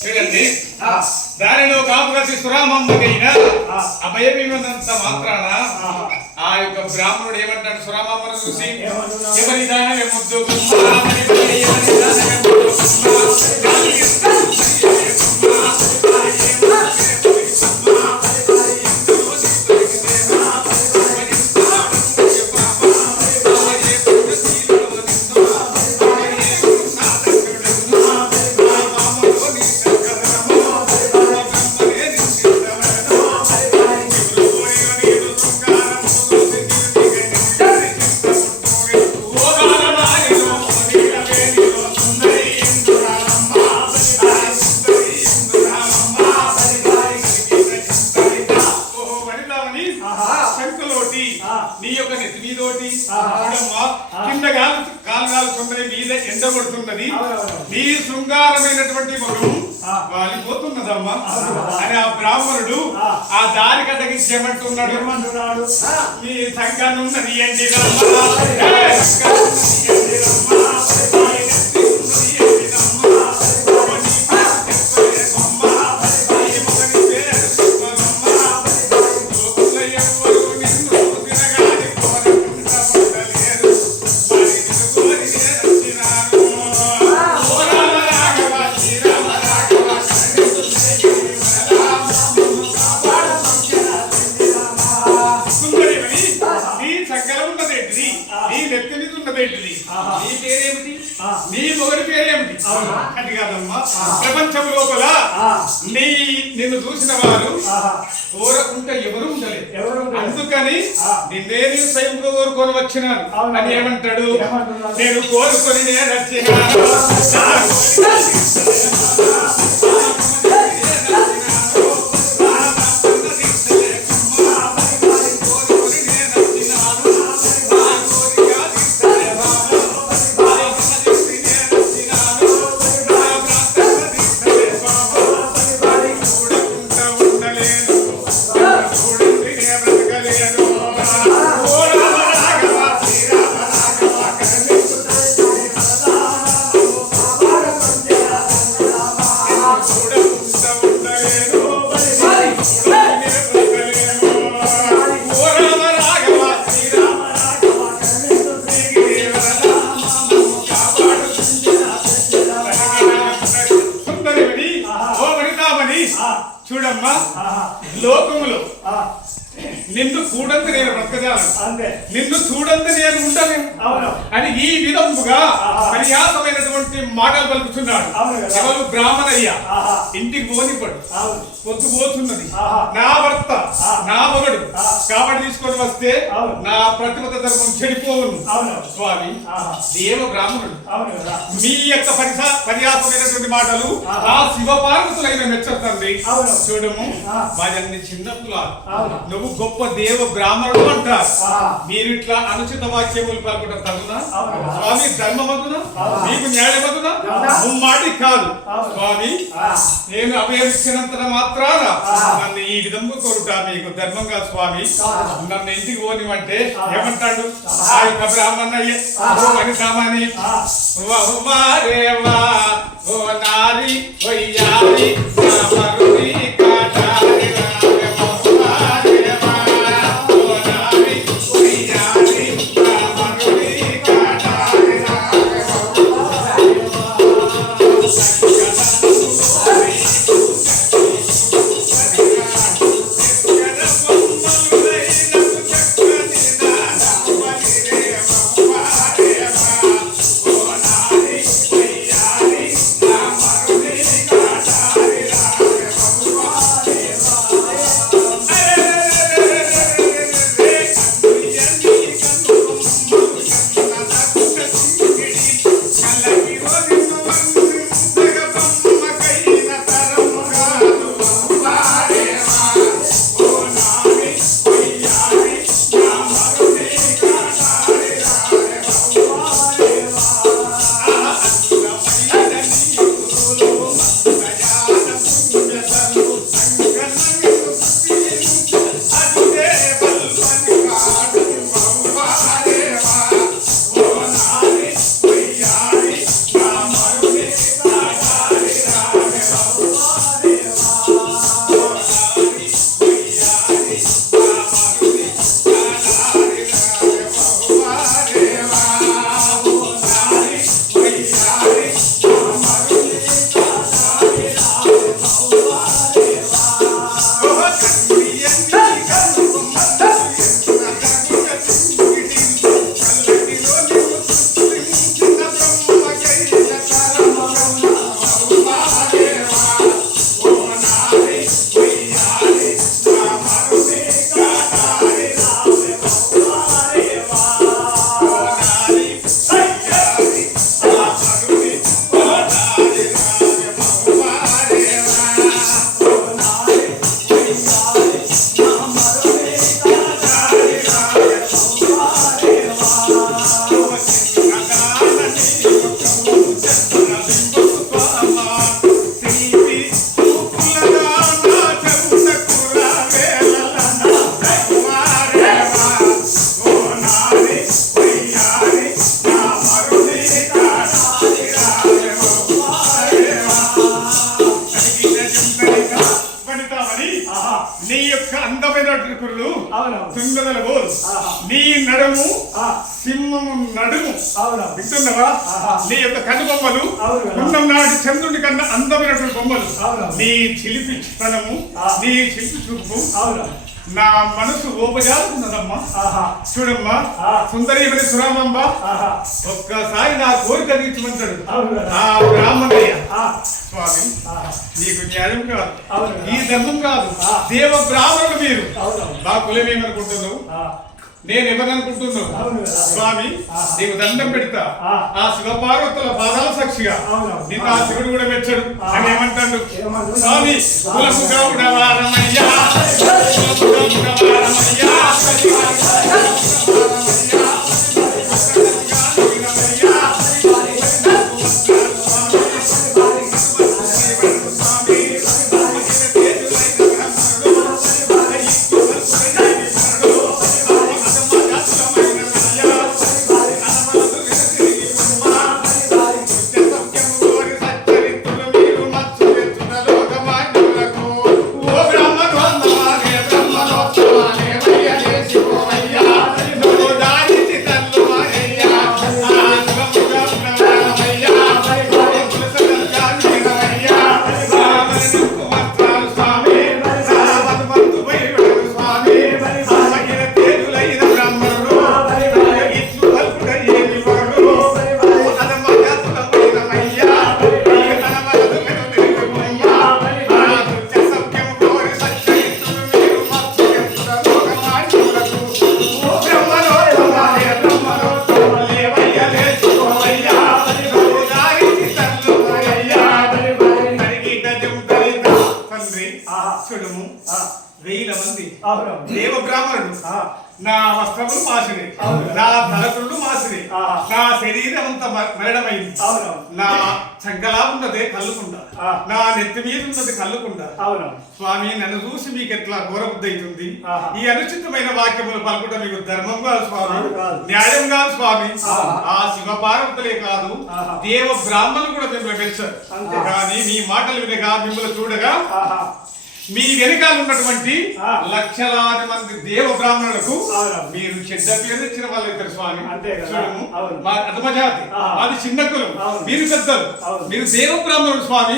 చూడండి దానిలో కాపుగతి సురామమ్మకైన అభయమినంత మాత్రాన ఆ యొక్క బ్రాహ్మణుడు ఏమంటాడు సురామమ్మను చూసి ఎవరి దానమే ముద్దు నీ యొక్క నెత్తి మీదోటి కింద కాలు తొందర మీద ఎండ కొడుతున్నది నీ శృంగారమైనటువంటి ముఖం వాలిపోతున్నదమ్మా అని ఆ బ్రాహ్మణుడు ఆ దారి కటగించేమంటున్నాడు నీ సంఘానున్నది ఏంటి నీ మొగడి పేరేమిటి అది కాదమ్మా ప్రపంచం లోపల నిన్ను చూసిన వారు కోరకుంటే ఎవరు ఉండలేదు అందుకని నిన్నే నేను స్వయంగా కోరుకొని వచ్చినాను అని ఏమంటాడు నేను కోరుకొని నేను వచ్చినాను చూడమ్మా లోకములో నిన్ను చూడండి నేను బ్రతకజాలను నిన్ను చూడండి నేను ఉంటాను అని ఈ విధముగా పర్యాసమైనటువంటి మాటలు పలుకుతున్నాడు ఎవరు బ్రాహ్మణయ్య ఇంటికి పోనిపడు పొద్దు పోతున్నది నా భర్త నా మగడు కాబట్టి తీసుకొని వస్తే నా ప్రతిమత ధర్మం చెడిపోవును స్వామి దేవ బ్రాహ్మణుడు మీ యొక్క పర్యాసమైనటువంటి మాటలు ఆ శివ పార్వతులైన మెచ్చతండి చూడము వారిని చిన్నప్పులారు నువ్వు గొప్ప దేవ బ్రాహ్మణుడు అంటారు మీరు ఇట్లా అనుచిత వాక్యములు పలకడం తగునా స్వామి ధర్మమగునా మీకు న్యాయమగునా ముమ్మాటి కాదు స్వామి నేను అభయమిచ్చినంత మాత్రాన నన్ను ఈ విధంగా కోరుతా మీకు ధర్మంగా స్వామి నన్ను ఇంటికి పోనివంటే ఏమంటాడు ఆ యొక్క బ్రాహ్మణయ్య సామాని ఓ నారి వయ్యారి నీ నడుము సింహము నడుము వింటున్నావా? నీ యొక్క కనుబొమ్మలు ఉన్నం నాటి చంద్రుడి కన్నా అందమైనటువంటి బొమ్మలు. నీ చిలిపి స్థలము, నీ చిలిపి చూపు నా మనసు ఓపజారుకున్నదమ్మా. చూడమ్మా సుందరీమణి సురామమ్మ, ఒక్కసారి నా కోరిక తీర్చమంటాడు ఆ బ్రాహ్మణయ్య. స్వామి నీకు న్యాయం కాదు, ఈ ధర్మం కాదు, దేవ బ్రాహ్మణుడు మీరు. నా కులమేమనుకుంటున్నావు, నేను ఎవరనుకుంటున్నావు? స్వామి నీకు దండం పెడతా, ఆ శివపార్వతుల పాదాల సాక్షిగా నిన్న ఆ శివుడు కూడా మెచ్చడు అని ఏమంటాడు? స్వామి కులము గౌడవారమయ్యా, దేవ బ్రాహ్మణుడు నా వస్త్రములు మాసిని, నా తలకుళ్ళు మాసిని, నా శరీరం అంతా మరణమైంది. నా చంకలా ఉన్నదే కళ్ళుకుండ, నా నెత్తి మీద ఉన్నది కళ్ళుకుండ. స్వామి నన్ను చూసి మీకు ఎట్లా ఘోరబుద్ధి అవుతుంది? ఈ అనుచితమైన వాక్యములు పలుకుట మీకు ధర్మం కాదు స్వామి, న్యాయం కాదు స్వామి. ఆ శివపార్వతులే కాదు, దేవ బ్రాహ్మణులు కూడా మిమ్మల్ని మెచ్చారు. కానీ మీ మాటలు వినగా, మిమ్మల్ని చూడగా మీ వెనకాల ఉన్నటువంటి లక్షలాది మంది దేవ బ్రాహ్మణులకు మీరు చెడ్డ పేరు ఇచ్చిన వాళ్ళు ఇద్దరు స్వామి. అధమజాతి, అది చిన్న కులం, మీరు పెద్దలు, మీరు దేవ బ్రాహ్మణుడు స్వామి.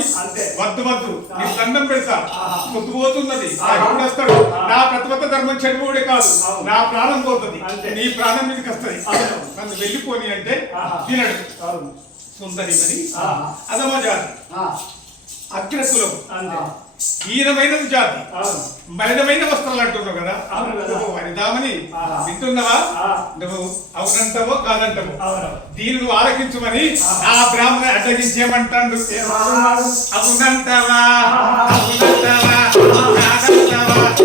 వద్దు వద్దు, మీరు దండం పెడతా, పొద్దుపోతున్నది, వస్తాడు. నా ప్రతిపత్త ధర్మం చెడుగుడే కాదు, నా ప్రాణం పోతుంది, నీ ప్రాణం మీదకి వస్తుంది. నన్ను వెళ్ళిపోని అంటే తినడు. సుందరి మరి అధమజాతి, అగ్రకులం, హీనమైనది జాతి, మలినమైన వస్త్రాలు అంటున్నావు కదా, వనిదామని వింటున్నావా? నువ్వు అవునంటావో కాదంటావో దీని నువ్వు ఆలకించమని ఆ బ్రాహ్మణ అడ్డగించేమంటాడు. అవునంటావా, అవునంటావా, కాదంటావా?